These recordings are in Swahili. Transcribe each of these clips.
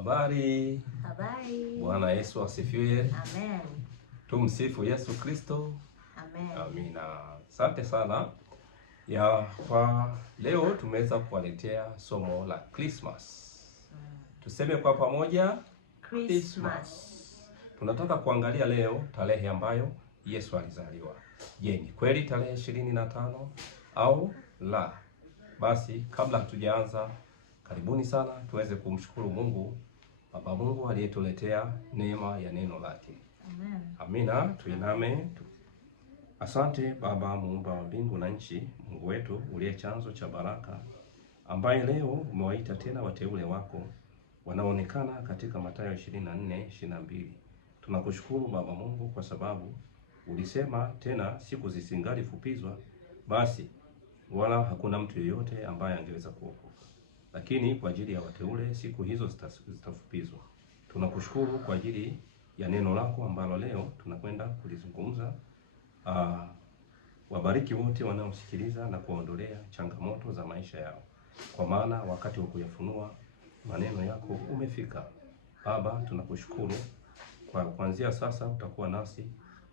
Habari. Habari. Bwana Yesu asifiwe. Amen. Tumsifu Yesu Kristo. Amen. Amina. Asante sana. Kwa leo tumeweza kuwaletea somo la Christmas. Tuseme kwa pamoja Christmas. Tunataka kuangalia leo tarehe ambayo Yesu alizaliwa. Je, ni kweli tarehe 25 au la? Basi kabla hatujaanza, karibuni sana tuweze kumshukuru Mungu, Baba Mungu aliyetuletea neema ya neno lake. Amen. Amina. Tuiname. Asante Baba muumba wa mbingu na nchi, Mungu wetu uliye chanzo cha baraka, ambaye leo umewaita tena wateule wako wanaonekana katika Mathayo 24:22. Tunakushukuru Baba Mungu kwa sababu ulisema tena siku zisingali fupizwa, basi wala hakuna mtu yeyote ambaye angeweza kuokoka. Lakini kwa ajili ya wateule siku hizo zitafupizwa. Tunakushukuru kwa ajili ya neno lako ambalo leo tunakwenda kulizungumza. Wabariki wote wanaosikiliza na kuondolea changamoto za maisha yao, kwa maana wakati wa kuyafunua maneno yako umefika. Baba, tunakushukuru kwa kuanzia sasa utakuwa nasi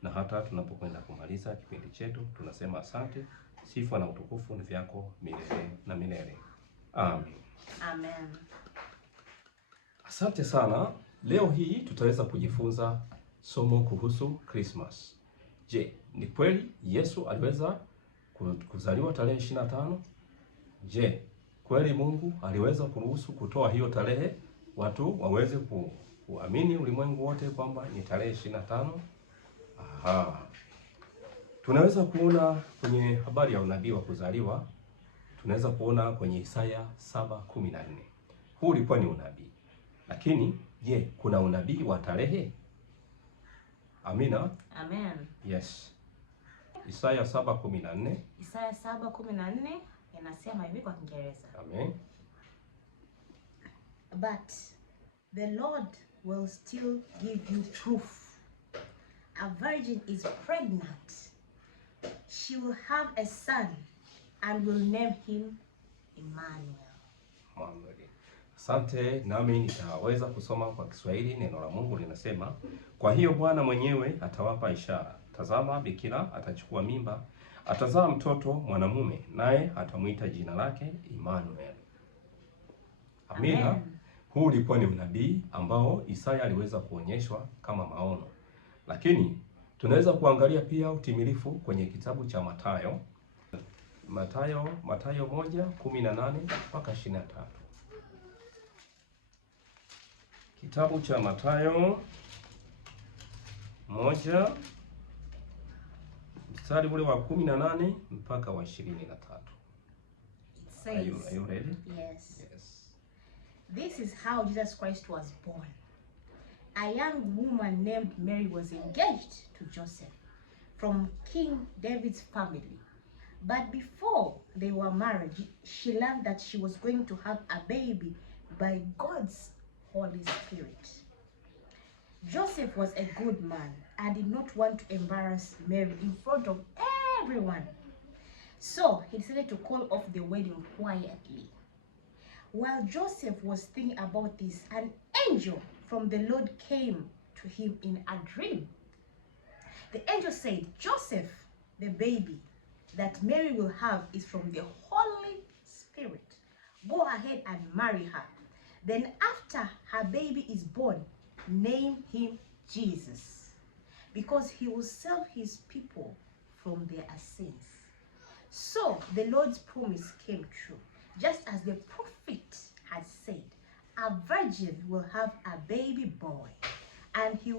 na hata tunapokwenda kumaliza kipindi chetu. Tunasema asante. Sifa na utukufu ni vyako milele na milele. Amen. Amen. Asante sana. Leo hii tutaweza kujifunza somo kuhusu Christmas. Je, ni kweli Yesu aliweza kuzaliwa tarehe 25? Je, kweli Mungu aliweza kuruhusu kutoa hiyo tarehe watu waweze kuamini ulimwengu wote kwamba ni tarehe 25? Aha. Tunaweza kuona kwenye habari ya unabii wa kuzaliwa, tunaweza kuona kwenye Isaya 7:14. Huu ulikuwa ni unabii. Lakini je, kuna unabii wa tarehe? Amina. Amen. Yes. Isaya 7:14. Isaya 7:14 inasema hivi kwa Kiingereza. Amen. But the Lord will still give you proof. A virgin is pregnant. She will have a son and will name him Emmanuel. Asante. Nami nitaweza kusoma kwa Kiswahili. Neno la Mungu linasema, kwa hiyo Bwana mwenyewe atawapa ishara. Tazama, bikira atachukua mimba, atazaa mtoto mwanamume, naye atamwita jina lake Emmanuel. Amina. Amen. Huu ulikuwa ni unabii ambao Isaya aliweza kuonyeshwa kama maono. Lakini tunaweza kuangalia pia utimilifu kwenye kitabu cha Mathayo. Mathayo 1:18 mpaka 23. Kitabu cha Mathayo 1 mstari ule wa 18 mpaka wa 23. It says, Are you ready? Yes. Yes. This is how Jesus Christ was born. A young woman named Mary was engaged to Joseph from King David's family. But before they were married, she learned that she was going to have a baby by God's Holy Spirit. Joseph was a good man and did not want to embarrass Mary in front of everyone. So he decided to call off the wedding quietly. While Joseph was thinking about this, an angel from the Lord came to him in a dream. The angel said, Joseph, the baby that Mary will have is from the Holy Spirit. Go ahead and marry her. Then after her baby is born, name him Jesus, because he will save his people from their sins. So the Lord's promise came true. Just as the prophet had said, a virgin will have a baby boy, and he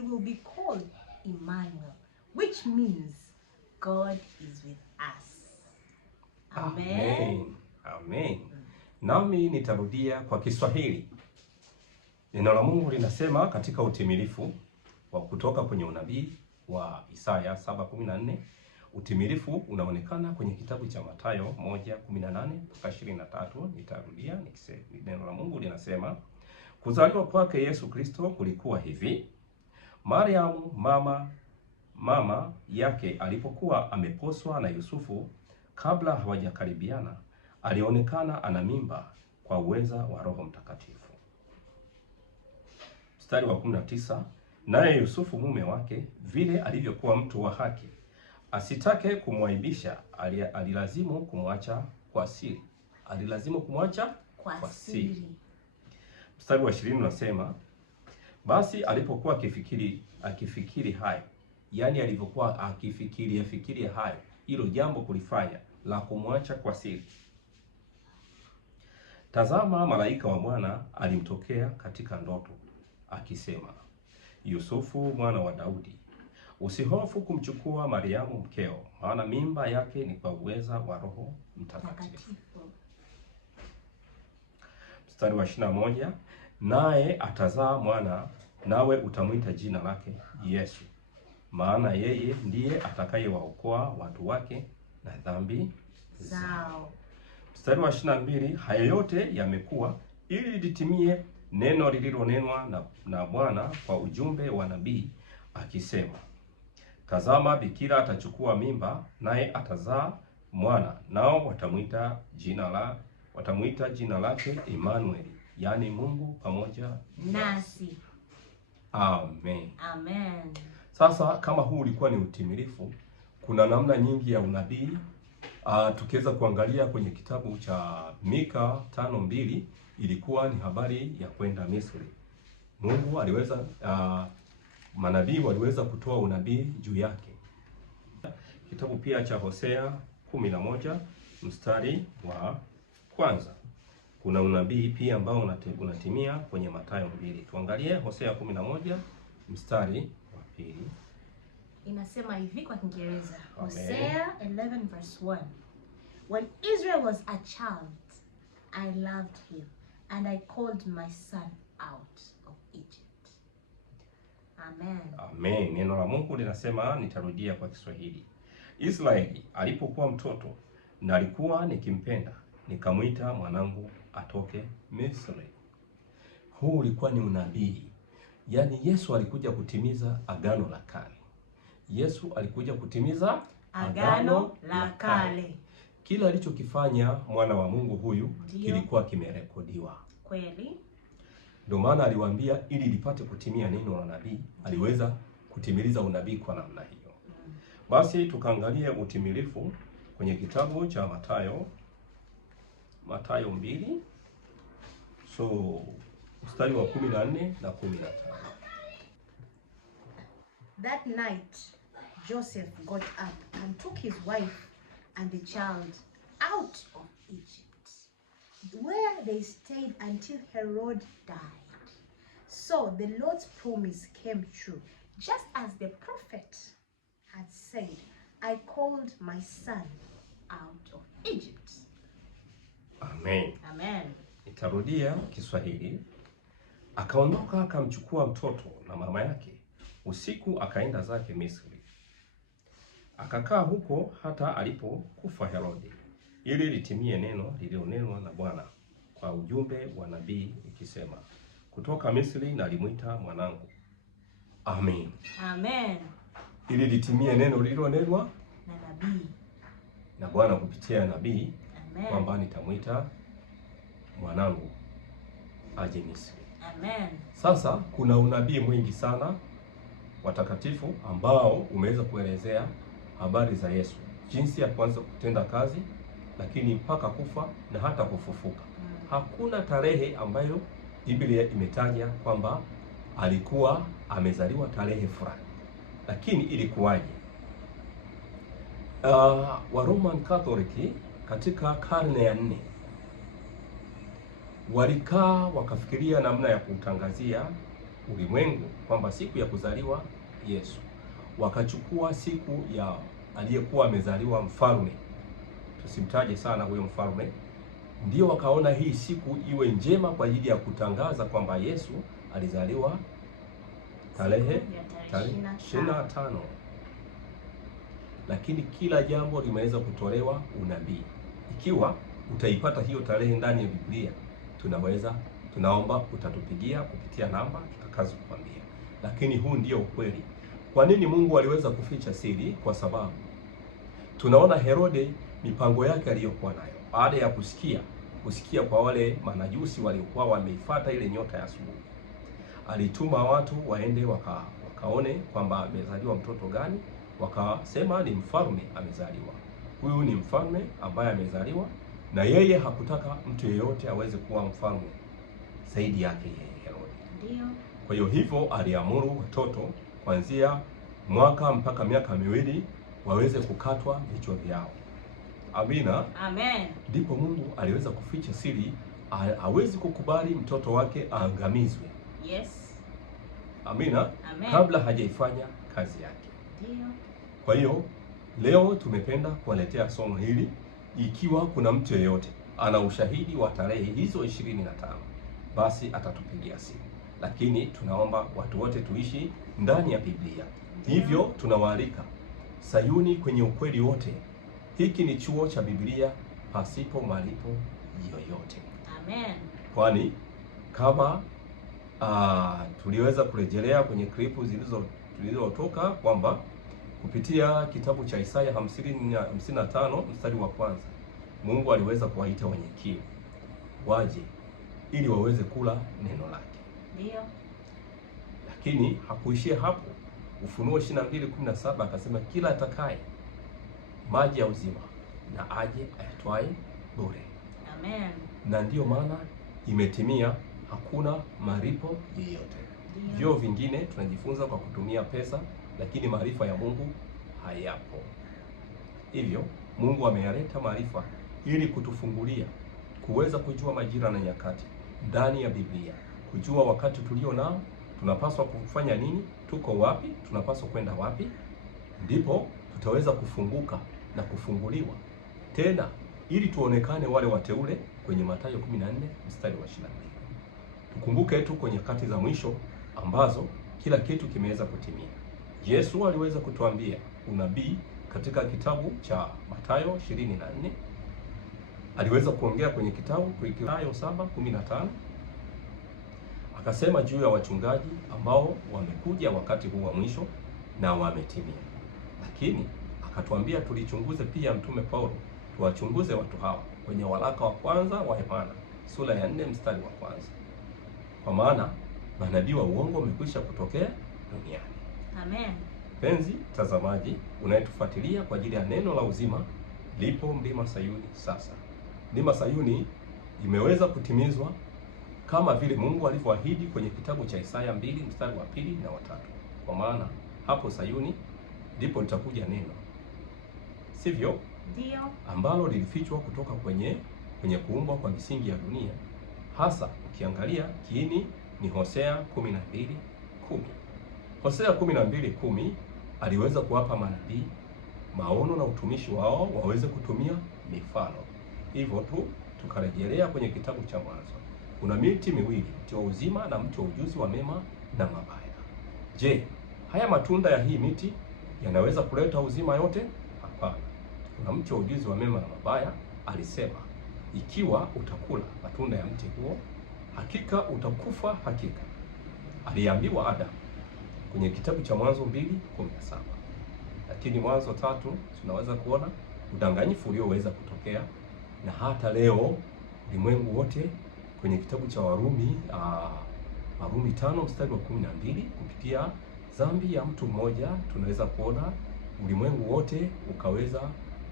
will be called Emmanuel, which means God is with us. Amen. Amen. Nami nitarudia kwa Kiswahili. Neno la Mungu linasema katika utimilifu wa kutoka kwenye unabii wa Isaya 7:14, utimilifu unaonekana kwenye kitabu cha Mathayo 1:18 mpaka 23. Nitarudia nikisema, neno la Mungu linasema, kuzaliwa kwake Yesu Kristo kulikuwa hivi. Mariamu mama yake alipokuwa ameposwa na Yusufu, kabla hawajakaribiana, alionekana ana mimba kwa uweza wa Roho Mtakatifu. Mstari wa 19, naye Yusufu mume wake, vile alivyokuwa mtu wa haki, asitake kumwaibisha, alilazimu kumwacha kwa siri. Alilazimu kumwacha kwa siri. Mstari wa 20 unasema, basi alipokuwa akifikiri hayo, yani alivyokuwa akifikiria hayo, hilo jambo kulifanya la kumwacha kwa siri, tazama, malaika wa Bwana alimtokea katika ndoto akisema, Yusufu mwana wa Daudi, usihofu kumchukua Mariamu mkeo, maana mimba yake ni kwa uweza wa Roho Mtakatifu. Mstari wa 21, naye atazaa mwana, nawe utamwita jina lake Yesu, maana yeye ndiye atakayewaokoa watu wake na dhambi zao. Mstari wa 22, haya yote yamekuwa ili litimie neno lililonenwa na Bwana kwa ujumbe wa nabii akisema, tazama, bikira atachukua mimba, naye atazaa mwana, nao watamwita jina lake Emmanuel, yani Mungu pamoja nasi. Amen. Amen. Sasa kama huu ulikuwa ni utimilifu, kuna namna nyingi ya unabii. Tukiweza kuangalia kwenye kitabu cha Mika 5:2, ilikuwa ni habari ya kwenda Misri. Mungu aliweza manabii waliweza kutoa unabii juu yake. Kitabu pia cha Hosea 11 mstari wa kwanza, kuna unabii pia ambao unatimia kwenye Mathayo 2. Tuangalie Hosea 11 mstari wa pili. Inasema hivi kwa Kiingereza. Hosea 11 verse 1. When Israel was a child, I loved him, and I called my son out of Egypt. Amen. Amen. Neno la Mungu linasema, nitarudia kwa Kiswahili. Israeli alipokuwa mtoto, na alikuwa nikimpenda, nikamwita mwanangu atoke Misri. Huu ulikuwa ni unabii. Yaani Yesu alikuja kutimiza agano la kale. Yesu alikuja kutimiza agano la kale. Kila alichokifanya mwana wa Mungu huyu kilikuwa kimerekodiwa. Kweli. Ndio maana aliwaambia ili lipate kutimia neno la nabii, aliweza kutimiliza unabii kwa namna hiyo. Basi tukaangalia utimilifu kwenye kitabu cha Mathayo 2. So mstari wa 14 na 15. That night Joseph got up and took his wife and the child out of Egypt, where they stayed until Herod died. So the Lord's promise came true, just as the prophet had said, I called my son out of Egypt. Amen. Amen. Nitarudia Kiswahili. Akaondoka akamchukua mtoto na mama yake, usiku akaenda zake Misri. Akakaa huko hata alipokufa Herode, ili litimie neno lililonenwa na Bwana kwa ujumbe wa nabii ikisema, kutoka Misri nalimwita mwanangu. Amen. Amen. Ili litimie neno lililonenwa na nabii na Bwana kupitia nabii, kwamba nitamwita mwanangu aje Misri. Amen. Sasa kuna unabii mwingi sana watakatifu ambao umeweza kuelezea habari za Yesu, jinsi ya kuanza kutenda kazi, lakini mpaka kufa na hata kufufuka. Hakuna tarehe ambayo Biblia imetaja kwamba alikuwa amezaliwa tarehe fulani. Lakini ilikuwaje? Wa Roman Catholic katika karne ya 4 walikaa wakafikiria namna ya kutangazia ulimwengu kwamba siku ya kuzaliwa Yesu, wakachukua siku ya aliyekuwa amezaliwa mfalme, tusimtaje sana huyo mfalme, ndio wakaona hii siku iwe njema kwa ajili ya kutangaza kwamba Yesu alizaliwa tarehe 25. Lakini kila jambo limeweza kutolewa unabii. Ikiwa utaipata hiyo tarehe ndani ya Biblia, tunaomba utatupigia kupitia namba tutakazo kukwambia. Lakini huu ndio ukweli. Kwa nini Mungu aliweza kuficha siri? Kwa sababu tunaona Herode mipango yake aliyokuwa nayo baada ya kusikia kwa wale manajusi waliokuwa wameifuata ile nyota ya asubuhi. alituma watu waende wakaone kwamba amezaliwa mtoto gani. Wakasema ni mfalme amezaliwa, huyu ni mfalme ambaye amezaliwa, na yeye hakutaka mtu yeyote aweze kuwa mfalme zaidi yake yeye Herode. Ndio. Kwa hiyo hivyo aliamuru watoto kuanzia mwaka mpaka miaka miwili waweze kukatwa vichwa vyao. Amina. Amen. Ndipo Mungu aliweza kuficha siri, hawezi kukubali mtoto wake aangamizwe. Yes. Amina. Amen. Kabla hajaifanya kazi yake. Ndio. Kwa hiyo leo tumependa kuwaletea somo hili. Ikiwa kuna mtu yeyote ana ushahidi wa tarehe hizo 25, basi atatupigia simu, lakini tunaomba watu wote tuishi ndani ya Biblia. Hivyo tunawaalika Sayuni kwenye ukweli wote. Hiki ni chuo cha Biblia pasipo malipo yoyote. Amen. Kwani kama tuliweza kurejelea kwenye klipu zilizotoka kwamba kupitia kitabu cha Isaya 55 mstari wa kwanza, Mungu aliweza kuwaita wenye kiu waje ili waweze kula neno lake. Ndio. Lakini hakuishia hapo. Ufunuo 22:17 akasema kila atakaye maji ya uzima na aje ayatwae bure. Amen. Na ndiyo maana imetimia, hakuna malipo yeyote. Vyuo vingine tunajifunza kwa kutumia pesa, lakini maarifa ya Mungu hayapo. Hivyo Mungu ameyaleta maarifa ili kutufungulia kuweza kujua majira na nyakati ndani ya Biblia, kujua wakati tulio nao, tunapaswa kufanya nini, tuko wapi, tunapaswa kwenda wapi. Ndipo tutaweza kufunguka na kufunguliwa tena, ili tuonekane wale wateule kwenye Mathayo 14 mstari wa 22. Tukumbuke tu kwenye nyakati za mwisho ambazo kila kitu kimeweza kutimia. Yesu aliweza kutuambia unabii katika kitabu cha Mathayo 24. Aliweza kuongea kwenye kitabu Mathayo 7:15. Akasema juu ya wachungaji ambao wamekuja wakati huu wa mwisho na wametimia. Lakini akatuambia tulichunguze pia Mtume Paulo, tuwachunguze watu hawa kwenye waraka wa kwanza wa Yohana sura ya 4 mstari wa kwanza. Kwa maana manabii wa uongo wamekwisha kutokea duniani. Amen. Penzi tazamaji unayetufuatilia kwa ajili ya neno la uzima, lipo mlima Sayuni sasa. Mlima Sayuni imeweza kutimizwa kama vile Mungu alivyoahidi kwenye kitabu cha Isaya 2 mstari wa 2 na wa 3. Kwa maana hapo Sayuni ndipo litakuja neno, sivyo? Ndio. Ambalo lilifichwa kutoka kwenye kuumbwa kwa misingi ya dunia. Hasa ukiangalia kiini ni Hosea 12:10. Hosea 12:10 aliweza kuwapa manabii maono na utumishi wao waweze kutumia mifano. Hivyo tu tukarejelea kwenye kitabu cha Mwanzo. Kuna miti miwili, mti wa uzima na mti wa ujuzi wa mema na mabaya. Je, haya matunda ya hii miti yanaweza kuleta uzima yote? Hapana. Kuna mti wa ujuzi wa mema na mabaya, alisema ikiwa utakula matunda ya mti huo hakika utakufa hakika. Aliambiwa Adam kwenye kitabu cha Mwanzo 2:17. Lakini Mwanzo 3 tunaweza kuona udanganyifu ulioweza kutokea, na hata leo ulimwengu wote kwenye kitabu cha Warumi 5 mstari wa 12, kupitia dhambi ya mtu mmoja tunaweza kuona ulimwengu wote ukaweza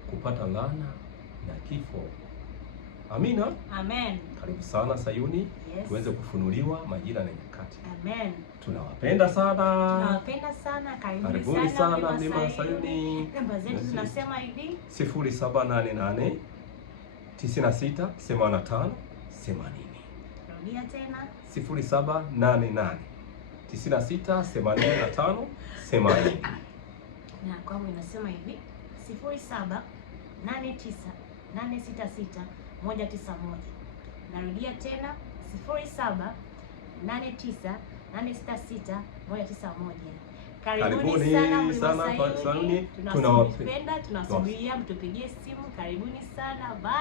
kupata laana na kifo. Amina. Amen. Karibu sana Sayuni. Yes. Tuweze kufunuliwa majira na nyakati. Amen. Tunawapenda sana. Tunawapenda sana. Karibuni sana mlima Sayuni. Namba zetu zinasema hivi: 0788 96 85 80. Rudia tena. 0788 96 85 80. Na kwangu inasema hivi: 0789 866 191. Narudia tena 0789 866 191. Karibuni sana mlima Sayuni. Tunawapenda, tunasubiria mtupigie simu. Karibuni sana. Bye.